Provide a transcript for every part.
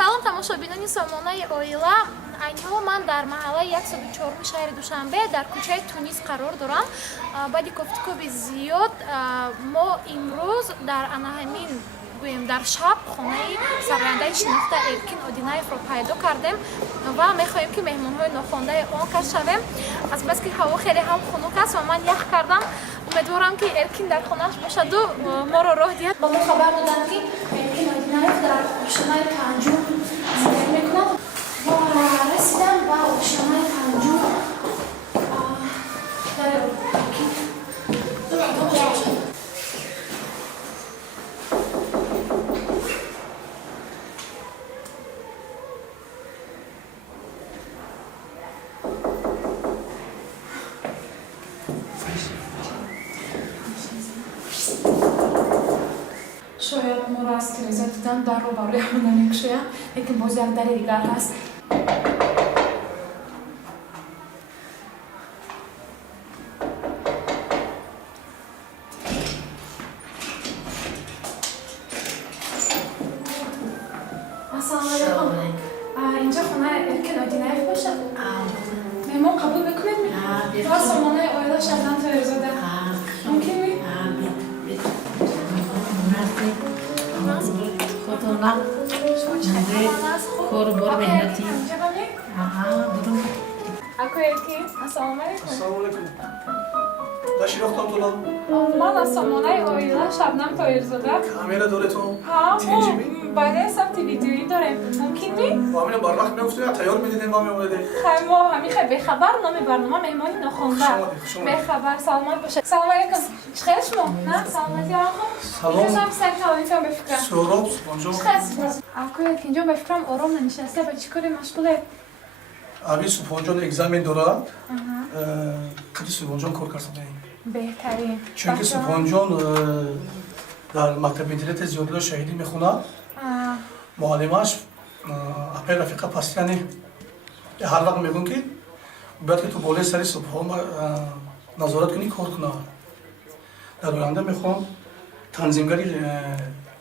салом тамошобинони Сомонаи оила. Айни ҳол ман дар маҳаллаи 104 шаҳри Душанбе дар кӯчаи Тунис қарор дорам. Баъди гуфтгӯи зиёд мо имрӯз дар анаҳамин гӯем дар шаб хонаи сарояндаи шинохта Эркин Одинаевро пайдо кардем ва мехоҳем ки меҳмонҳои нохондаи он кас шавем. Азбаски ҳаво хеле ҳам хунук аст ва ман ях кардам. Умедворам ки Эркин дар хонааш бошаду моро роҳ диҳад. Ба мо хабар доданд ки Эркин Одинаев дар ошонаи панҷум зиндагӣ мекунад. Расидам ба ошонаи панҷум. شاید ما را از تلویزیون دیدن در رو برای همون نمیکشویم لیکن باز یک در دیگر هست. السلام علیکم. اینجا خونه ارکین آدینایف باشه؟ مهمان قبول بکنید می؟ در سامانه آیلا شبنم طاهرزاده. ممکن می؟ خودتونم کار بار مهنتی. برو. اکو ارکین السلام علیکم. السلام علیکم. داشیرختم تونم. من از سامانه آیلا شبنم طاهرزاده. کامیرا داره تو؟ ها تیجی می؟ باید ثبت ویدیویی داریم. ممکن می؟ با همین بر وقت میافتیم تیار میدیدیم با میومده. خیلی ما همین خیلی بخبر نام برنامه مهمانی نخونده. بخبر سلامت باشه. سلام علیکم. چخیر شما؟ نه سلامتی آقا. سلام. شما سر کلامیتون بفکرم. سهراب سبحانجان. چخیر. آقا اینجا بفکرم آرام ننشسته با چیکاری مشغوله؟ ابی سبحانجان اگزامین داره. کدی سبحانجان کار کرده. بهترین. چون سبحانجان در مکتب مدیریت زیادی شهیدی میخونه. معلمش اپل رفیقه پاسیانی هر وقت میگن که باید که تو بالای سری سبحان نظارت کنی کار کنه. در آینده میخوام تنظیمگری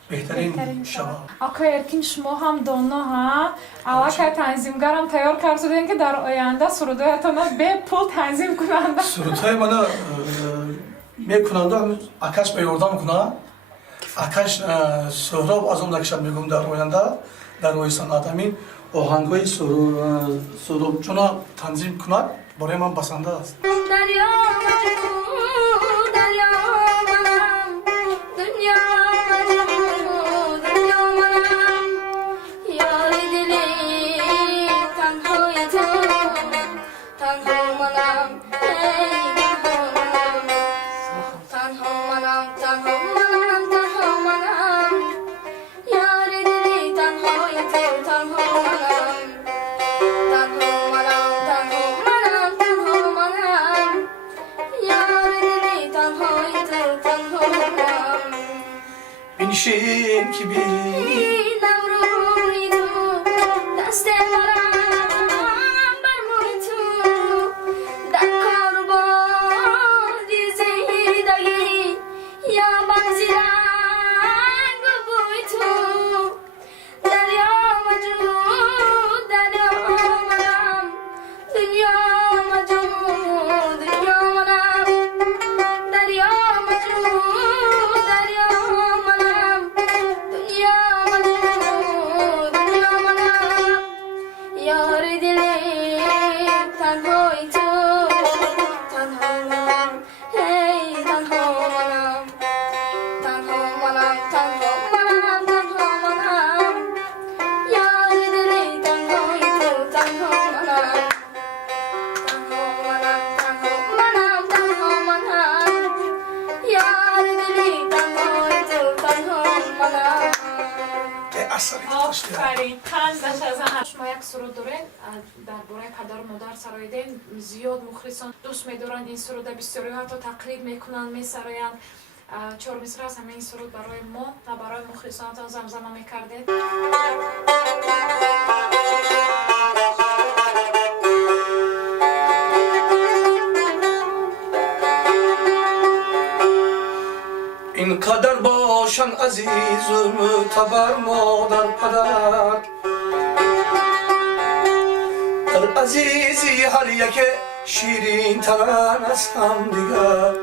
بهترین شود. آقا ارکین شما هم دانا ها علاقه تنظیمگرم تیار کردین که در آینده سرودایتان به پول تنظیم کنند. سرودهای من میکنند آکاش به یاردم میکنه. آکاش سهراب از اون نکشم میگم در آینده در روی صنعت همین آهنگای سهراب چون تنظیم کند برای من پسنده است. بنشین که بینم روی تو دست برم بر موی تو در کار بادی زندگی یا بغزی رنگ و بوی تو دریا وجود دریا منم دنیا وجود دنیا منم دریا وجود دریا آفرین قندش از هم شما یک سرود دارین درباره پدر و مادر سراییدین زیاد مخلصان دوست می‌دارند این سرود بسیاری حتی تقلید میکنند میسرایند چهار مصرع از همه این سرود برای ما و برای مخلصانتان زمزمه میکردید اینقدر باشن عزیز و معتبر مادر پدر عزیزی هر یک شیرین ترن از هم دیگر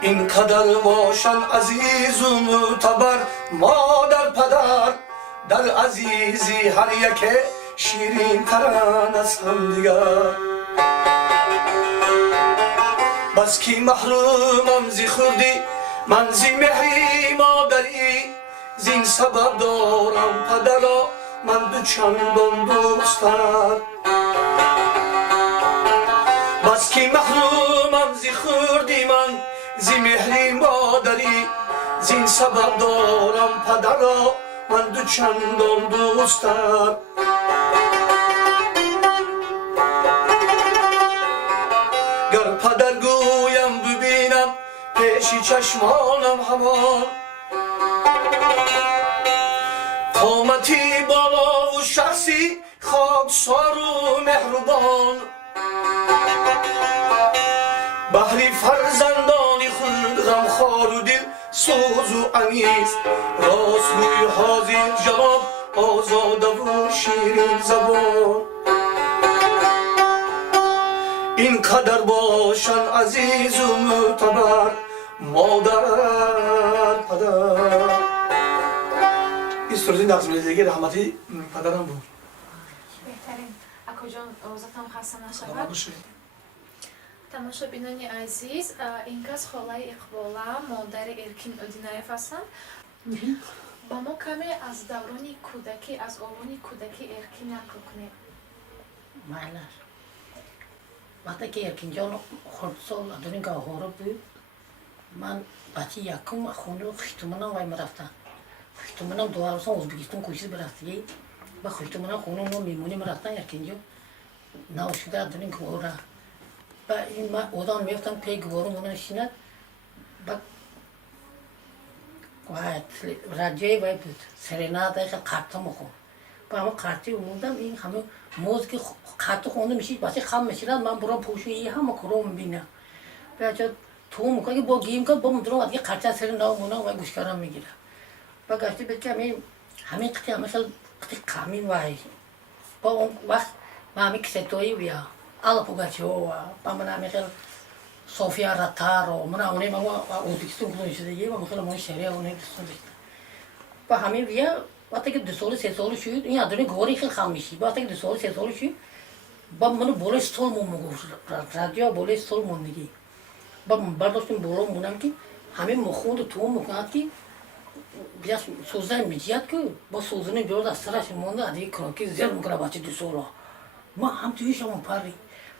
اینقدر باشن عزیز و معتبر مادر پدر در عزیزی هر یک شیرین ترن از هم دیگر بس کی محرومم زی خوردی من زی مهری مادری زین سبب دارم پدرا من دو چندان دوستر بس کی محرومم زی خوردی من زی مهری مادری زین سبب دارم پدرا من دو چندان دوستر گر پدر گویم ببینم پیشی چشمانم همان قامتی بالا و شخصی خاکسار و مهربان بهری فرزندانی خود غمخوار و دل سوز و انیس راستگوی حاضر جواب آزاده و شیرین زبان اینقدر باشن عزیز و معتبر مادر پدر این سروزی نقض رحمتی پدرم بود بهترین اکو جان اوضاعتان خسته نشود тамошо бинони азиз ин кас холаи иқбола модари эркин одинаев ҳастанд ба мо каме аз даврони кӯдакӣ аз овони кӯдакӣ эркин нақл кунед Майла. Вақте ки Эркинҷон хурдсол адуни гавҳора буд, ман бачи якум хунро хуштуманам вай марафтам. Хуштуманам дуарсон Ӯзбекистон кӯшид бирафтагӣ. Ба хуштуманам хунро мемонӣ марафтам Эркинҷон. Наошуда адуни гавҳора. Ба ин ман одам мерафтам пеи гавҳора мона нишинад. Ба радиои вай буд. Серенадаи қарта мехонд. Ба ҳама қарти умудам ин ҳама музыки қарти хонда мешид бачи хам мешинад ман бурам пӯшу и ҳама кӯро мебинам. Бача ту мукаги бо гим кад бо мудро адги қарти сери нав мона вай гӯшкарам мегира. Ба гашти беча ҳамин қити ҳама хел қити қамин вай. Ба он вақт ман ҳамин кисетои вия Алла Пугачёва, ба ман ҳамин хел София Ротаро, мана оне ман Ӯзбекистон куношидагӣ ва махела ман шеъри оне дӯстон дошта. Ба ҳамин вия вақте ки 2 соли 3 соли шуд ин адуни гори хел хам мешид. Вақте ки 2 соли 3 соли шуд ба мана болои стол мегуфт радио болои стол мондагӣ. Ба бардоштем боло монам ки ҳамин мохунду туом мекунад ки бия сӯзан меҷияд ку бо сӯзани биёд аз сараш монда адиги кроки зер мекунад бачи 2 сола. Ман ҳам туишам пари.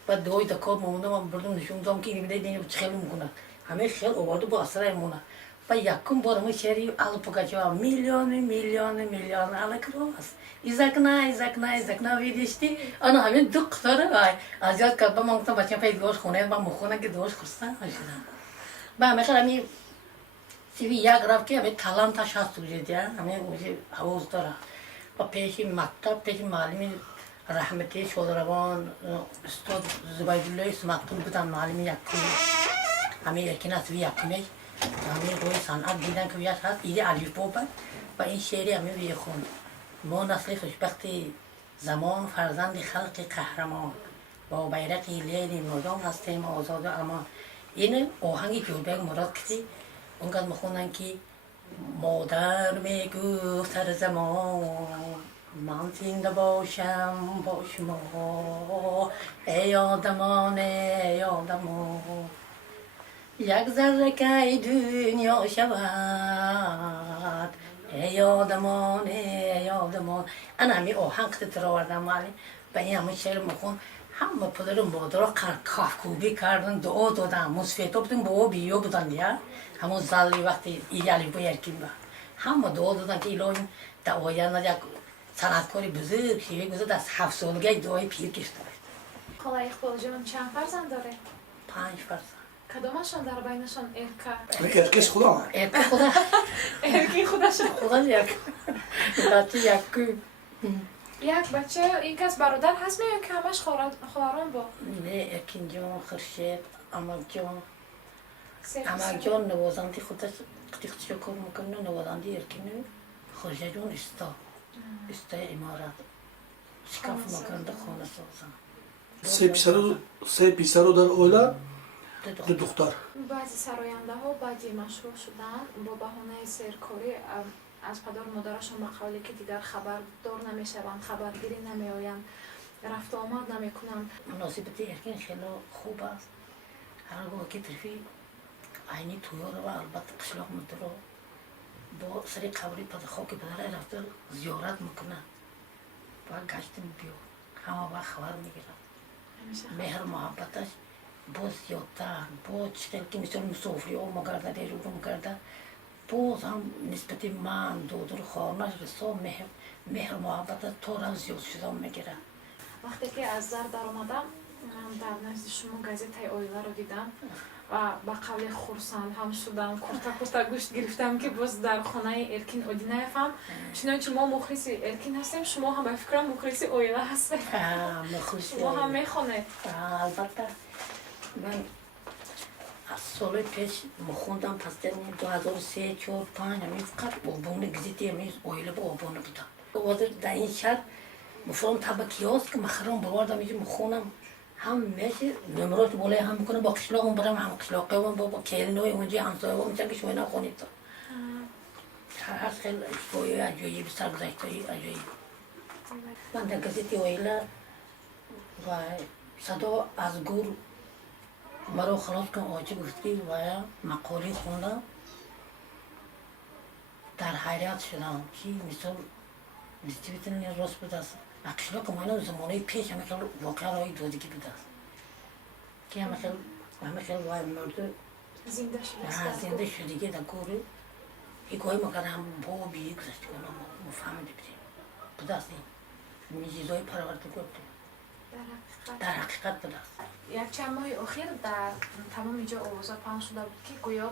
Ба дуои дакор монда ман бардум нишон додам ки ин чӣ хел мекунад. Ҳамин хел оварду бо аз сараш монад. Ба якум бор ҳамин шеъри Алла Пугачёва миллиони Алла крос из окна видишь ты ана ҳамин ду қитора аз ёд кард ба ман гуфтам бачаам паи дуош хонед ба мехонам ки дуош хурсанд шудам. Ба ҳамин хел ҳамин сиви як рафт ки ҳамин таланташ ҳаст уҷедия ҳамин уҷи ҳавоз дора. Ба пеши мактаб пеши муаллими раҳмати шодравон устод Зубайдуллои Исматқул буданд муаллими якум ҳамин Эркин асви якумеш ҳамин рӯи санъат дидан ки вияш ҳаст иди алифбо бад ба ин шеъри ҳамин вие хонд мо насли хушбахти замон фарзанди халқи қаҳрамон бо байрақи лели нодон ҳастем озоду амон ин оҳанги ҷӯйбек мурод киди он қад мехонанд ки модар мегуфт ҳар замон ман зинда бошам бо шумо эй одамон як зарра кай дунё шавад эй одамон ана ҳамин оҳанг қити тировардам муаллим ба ин ҳамин шеър мехонд ҳама падару модаро кафкӯбӣ кардан дуо додан мусфето будин бобо биё будан я ҳамон залли вақти иди алифбо Эркин ба ҳама дуо додан ки илоҳи даояна як санъаткори бузург шивӣ гузард аз 7 солигаи дуои пир киштавад. хола иқболҷон чанд фарзанд доред? 5 фарзанд. кадомашон дар байнашон эрка? Эркиш худам. Эрка худа. Эрки худашон. Худа як. Бачи якум. Як бача ин кас бародар ҳаст меён ки ҳамаш холарон бо? Не, Эркинҷон, Хуршед, Амакҷон навозанди худаш қити худашо кор мекунад, навозанди Эркину, Хуршедҷон истои иморат. شکاف مکرده خانه سازم سه پسر در اویلا دو دختر. баъзи сарояндаҳо баъди машҳур шудан бо баҳонаи серкорӣ аз падару модарашон ба қавле ки дигар хабардор намешаванд, хабаргирӣ намеоянд, рафту омад намекунанд. مناسبت ارکین خیلی خوب است. هر گاه که طرفی عینی تویار و البته قشلاق مدرو با سری قبری پدر خاک پدر رفته زیارت میکنه و گشتیم بیو همه وقت خبر میگیرن. مهر محبتش باز زیادتر باز چطور که مثل مسافری ها مگرده دیرو رو مگرده باز هم نسبت من دودر خانش رسا مهر محبتش تو را زیاد شده میگیره. вақте ки аз зар даромадам дар назди шумо газетаи оиларо дидам ва ба қавле хурсанд ҳам шудам, курта гӯшт гирифтам ки боз дар хонаи Эркин Одинаевам. чунончи мо мухлиси Эркин ҳастем, шумо ҳам ба фикрам мухлиси оила ҳастем. шумо ҳам мехонед. البته من از سال پیش مخوندم پس در 2003 4 5 همین فقط آبونه گزیتی همین اویله با آبونه بودم. وادر در این شهر مفهوم طبقی هاست که مخرم بروردم اینجا مخونم هم میشه نمرات بالای هم میکنه با قشلاقم برم هم قشلاقه هم با کلینوی اونجا همسایه هم میشه که شما نخونید تا هر خیلی اشتباهی عجایب سرگذشته‌ای عجایب. من در گزیتی اویله و صدا از گور مرا خلاص کن آجه گفتی و مقالی خوندم در حیرت شدم که مثال نسبتاً راست بوده است. اقشلا که من زمانه پیش همه خیلی واقعا رای دودگی بوده است که همه خیلی وای مرده زنده شدگی در گوره هیگاهی ما کرده هم با بیه گذشته کنم مفهمه بودیم بوده است این میزیزهای پرورده گفته در حقیقت بوده است. یک چند ماه اخیر در تمام اینجا آوازا پخش شده بود که گویا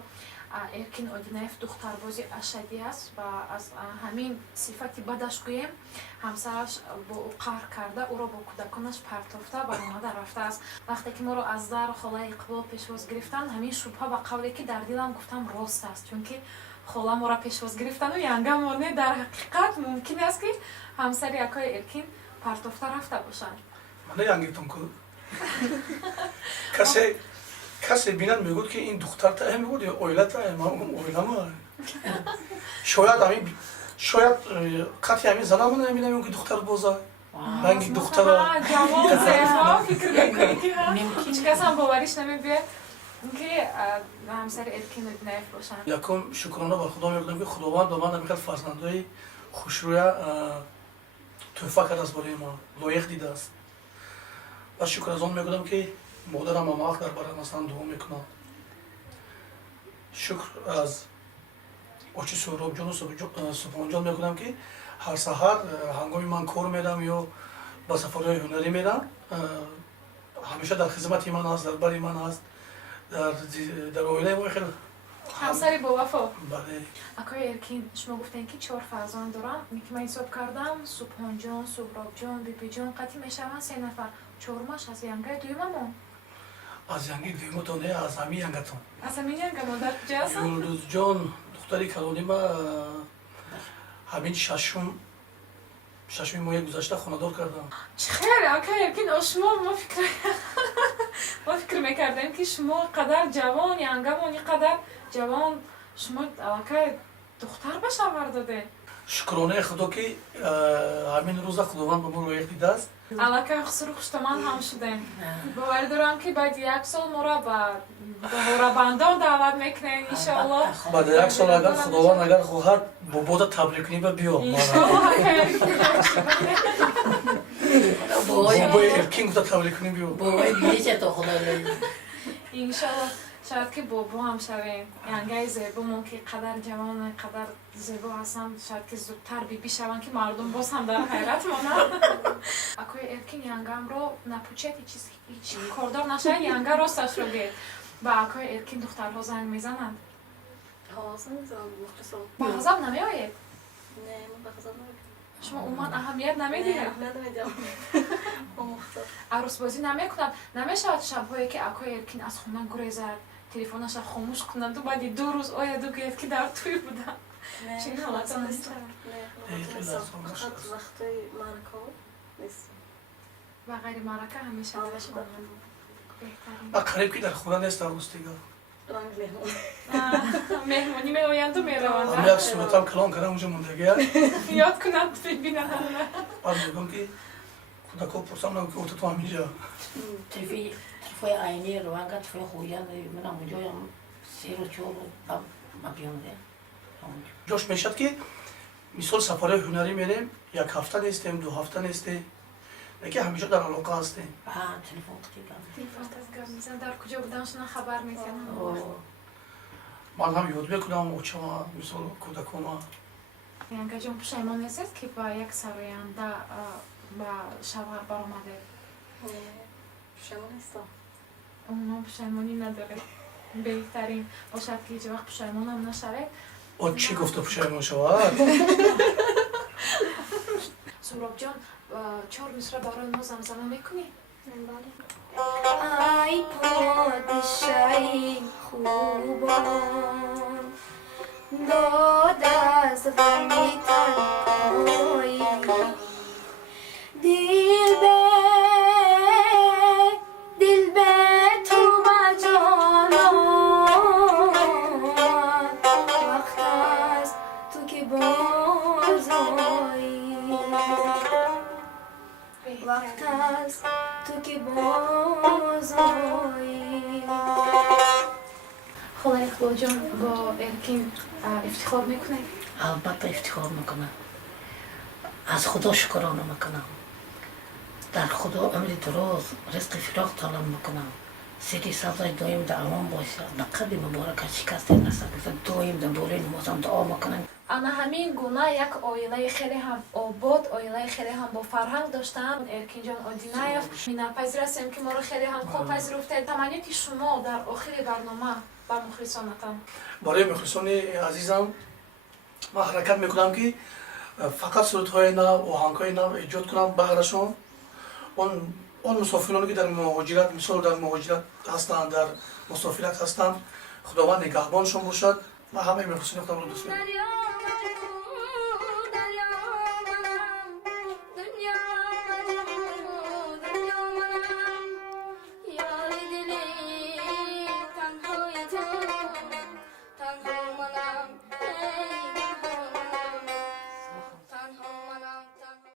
Эркин Одинаев духтарбози ашадӣ аст ва аз ҳамин сифати бадаш гӯем ҳамсараш бо ӯ қаҳр карда ӯро бо кӯдаконаш партофта баромада рафтааст. вақте ки моро аз дар холаи Иқбол пешвоз гирифтанд ҳамин шубҳа ба қавле ки дар дилам гуфтам рост аст, чунки хола моро пешвоз гирифтану янгамоне дар ҳақиқат мумкин аст ки ҳамсари акои Эркин партофта рафта бошанд. мана янгитам ку کسی بینن میگود که این دختر تا میگود یا اویلا تا اویلا شاید قطعی همین زنمون نمیدونم که دختر بوزه رنگ دختر جوان زیبا فکر میکنی که هیچ کس هم باوریش نمیبیه که همسر Эркин Одинаев باشن. یکم شکرانه بر خدا میگم که خداوند به من نمیخواد فرزندای خوشروی تحفه کرده است برای ما، لایق دیده است. و شکر از آن میگم که مادرم هم در برای مثلا دعا میکنم. شکر از آچی سهراب جان و سبحان جان میکنم که هر سحر هنگامی من کار میدم یا با سفرهای هنری میرم همیشه در خدمت من هست، در بری من هست، در اویله ما خیلی همسری با وفا. بله. اکای Эркин شما گفتین که 4 فرزند دارم. میگم من حساب کردم سبحان جان، سهراب جان، بیبی جان قطعی میشوند 3 نفر. 4ماش از ینگای دویممون. از ینگی دویمتون نه، از همین ینگتون. از همین ینگ مادر کجا هستن؟ یولدوز جان دختری کلانی ما همین ششم ماه گذشته خانه‌دار کردم. خیر اکای Эркин شما ما فکر میکردیم که شما قدر جوان ینگمون قدر جوان شما اکای دختر بشه آورده. شکرانه خدا که همین روز خداوند به ما لایق دیده است. الکه خسرو خوشتمان هم شدیم. باور دارم که بعد 1 سال ما را به هورابندان دعوت میکنین انشالله. بعد 1 سال اگر خداوند اگر خواهد با بود تبریک نیم بیام. بابای Эркин گفت تبریک نیم بیام. بابای میشه تو خدا لایق. انشالله شاید که بابا هم شویم. ینگای زیبامون که قدر جوان قدر زیبا هستن شاید که زودتر بیبی شوند که مردم باز هم در حیرت مانند. اکوی Эркин ینگم رو نپوچید هیچ کاردار نشه ینگ راستش رو گید. با اکوی Эркин دخترها زنگ میزنند. زنگ میزنم مختصر. با غضب نمیآید؟ نه من به غضب نمیآیم. شما عموما اهمیت نمیدید؟ اهمیت نمیدم. عروس بازی نمیکنند. نمیشود شب‌هایی که اکوی Эркин از خونه گریزد تلفنش را خاموش کنند و بعد 2 روز آید و گوید که در توی بودم. چین حالت نیست؟ نه فقط وقتی معرکه نیست. و غیر معرکه همیشه همه در شده. خانه بهترین. و قریب که در خونه نیست دوستیگا دارم مهمون. مهمونی میآیند و میروند. همه یک صورتم کلان کردم اونجا موندگیه یاد کنند ببینن همه. من میگم که خدا کو پرسم نم که اوت تو همینجا تلفای عینی روانگا تلفای خویان من اونجا هم 3 و 4 ما بیونده جاش میشد که مثال سفر هنری میریم یک هفته نیستیم 2 هفته نیستیم دیگه همیشه در علاقه هستیم تلفن قطعی گپ میزنن در کجا بودنشون خبر میکنن. من هم یاد میکنم اوچما مثال کودکوما ینگا جان پشیمان نیستید که با یک سراینده با شوهر برآمده؟ شما نیستم. اونا پشیمانی نداره. بهترین باشد که هیچ وقت پشیمان هم نشود. او چی گفته پشیمان شود؟ سهراب جان 4 مصرع برای ما زمزمه میکنی؟ ای پادشاهی خوبان داد از غمی تنهایی دل به تو و جانان وقت است تو که باز آیی وقت است تو که باز آیی. خدا اقبال جان با ارکین افتخار میکنه؟ البته افتخار میکنم از خدا شکرانه میکنم در خدا عمر دراز رزق فراق طلب میکنم سری سبزای دایم در امان باشه در قدر مبارک شکست نرسد دایم در دوره نمازم دعا میکنم انا همین گونه یک عائله خیلی هم آباد، عائله خیلی هم با فرهنگ داشتن. ارکین جان آدینایف می‌نپذیر هستیم که ما رو خیلی هم خوب پذیرفتید. تمنیت شما در آخر برنامه با مخلصانتان. برای مخلصان عزیزم من حرکت میکنم که فقط صورتهای نو آهنگهای نو ایجاد کنم براشون اون مسافرانی که در مهاجرت مثال در مهاجرت هستند در مسافرت هستند خداوند نگهبانشون باشد. من همه مخلصان خودم رو دوست دارم.